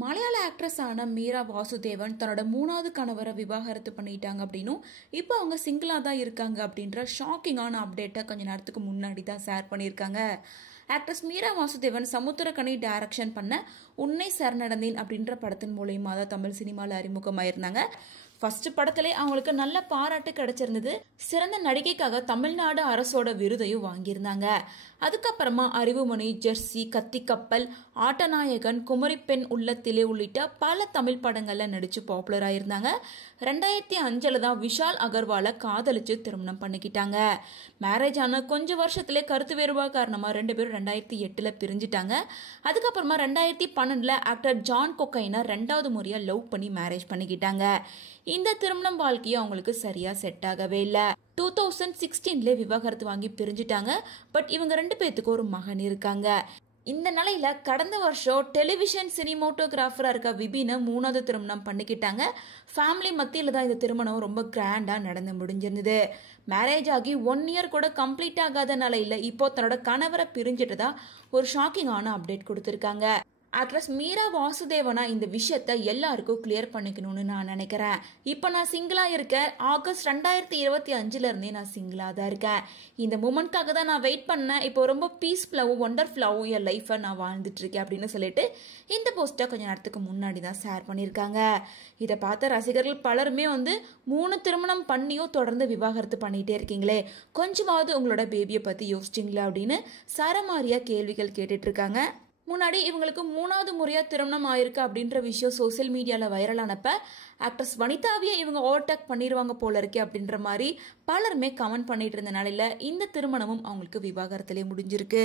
மலையாள ஆக்ட்ரஸ் ஆன மீரா வாசுதேவன் தன்னோட மூணாவது கணவரை விவாகரத்து பண்ணிட்டாங்க அப்படின்னும் இப்போ அவங்க சிங்கிளாக தான் இருக்காங்க அப்படின்ற ஷாக்கிங்கான அப்டேட்டை கொஞ்ச நேரத்துக்கு முன்னாடி தான் ஷேர் பண்ணியிருக்காங்க. ஆக்ட்ரஸ் மீரா வாசுதேவன் சமுத்திரக்கனி டைரக்ஷன் பண்ண உன்னை சரணடைந்தேன் அப்படின்ற படத்தின் மூலயமா தான் தமிழ் சினிமாவில் அறிமுகமாயிருந்தாங்க. ஃபர்ஸ்ட் படத்திலே அவங்களுக்கு நல்ல பாராட்டு கிடைச்சிருந்தது. சிறந்த நடிகைக்காக தமிழ்நாடு அரசோட விருதையும் வாங்கியிருந்தாங்க. அதுக்கப்புறமா அறிவுமணி, ஜெர்சி, கத்திக்கப்பல், ஆட்டநாயகன், குமரி பெண் உள்ளத்திலே உள்ளிட்ட பல தமிழ் படங்கள்ல நடிச்சு பாப்புலர் ஆயிருந்தாங்க. 2005 தான் விஷால் அகர்வாலை காதலிச்சு திருமணம் பண்ணிக்கிட்டாங்க. மேரேஜ் ஆன கொஞ்சம் வருஷத்திலே கருத்து வேறுபாடு காரணமா 2 பேரும் 2008 பிரிஞ்சிட்டாங்க. அதுக்கப்புறமா 2012 ஆக்டர் ஜான் கொக்கைனா 2வது முறையா லவ் பண்ணி மேரேஜ் பண்ணிக்கிட்டாங்க. இந்த திருமணம் வாழ்க்கையும் அவங்களுக்கு சரியா செட் ஆகவே இல்லை. 2016 விவாகரத்து வாங்கி பிரிஞ்சிட்டாங்க. பட் இவங்க 2 பேத்துக்கு ஒரு மகன் இருக்காங்க. இந்த நிலையில கடந்த வருஷம் டெலிவிஷன் சினிமோட்டோகிராஃபரா இருக்க விபினை 3வது திருமணம் பண்ணிக்கிட்டாங்க. ஃபேமிலி மத்தியில தான் இந்த திருமணம் ரொம்ப கிராண்டா நடந்து முடிஞ்சிருந்தது. மேரேஜ் ஆகி 1 இயர் கூட கம்ப்ளீட் ஆகாத நிலையில இப்போ தன்னோட கணவரை பிரிஞ்சிட்டதா ஒரு ஷாக்கிங்கான அப்டேட் கொடுத்திருக்காங்க. ஆக்ட்ரஸ் மீரா வாசுதேவனா இந்த விஷயத்த எல்லாருக்கும் கிளியர் பண்ணிக்கணும்னு நான் நினைக்கிறேன். இப்போ நான் சிங்கிளா இருக்கேன். ஆகஸ்ட் 2025 இருந்தே நான் சிங்கிளா தான் இருக்கேன். இந்த மூமெண்ட்காக தான் நான் வெயிட் பண்ணேன். இப்போ ரொம்ப பீஸ்ஃபுல்லாகவும் ஒண்டர்ஃபுல்லாகவும் என் லைஃபை நான் வாழ்ந்துட்டு இருக்கேன் அப்படின்னு சொல்லிட்டு இந்த போஸ்ட்டை கொஞ்ச நேரத்துக்கு முன்னாடி தான் ஷேர் பண்ணியிருக்காங்க. இதை பார்த்த ரசிகர்கள் பலருமே 3 திருமணம் பண்ணியும் தொடர்ந்து விவாகரத்து பண்ணிட்டே இருக்கீங்களே, கொஞ்சமாவது உங்களோட பேபியை பத்தி யோசிச்சிங்களா அப்படின்னு சரமாரியா கேள்விகள் கேட்டுட்டு இருக்காங்க. முன்னாடி இவங்களுக்கு 3வது முறையா திருமணம் ஆயிருக்கு அப்படின்ற விஷயம் சோசியல் மீடியால வைரலானப்ப ஆக்ட்ரஸ் வனிதாவியை இவங்க ஓவர்டேக் பண்ணிடுவாங்க போல இருக்கே அப்படின்ற மாதிரி பலருமே கமெண்ட் பண்ணிட்டு இருந்த நாளையில இந்த திருமணமும் அவங்களுக்கு விவாகரத்திலே முடிஞ்சிருக்கு.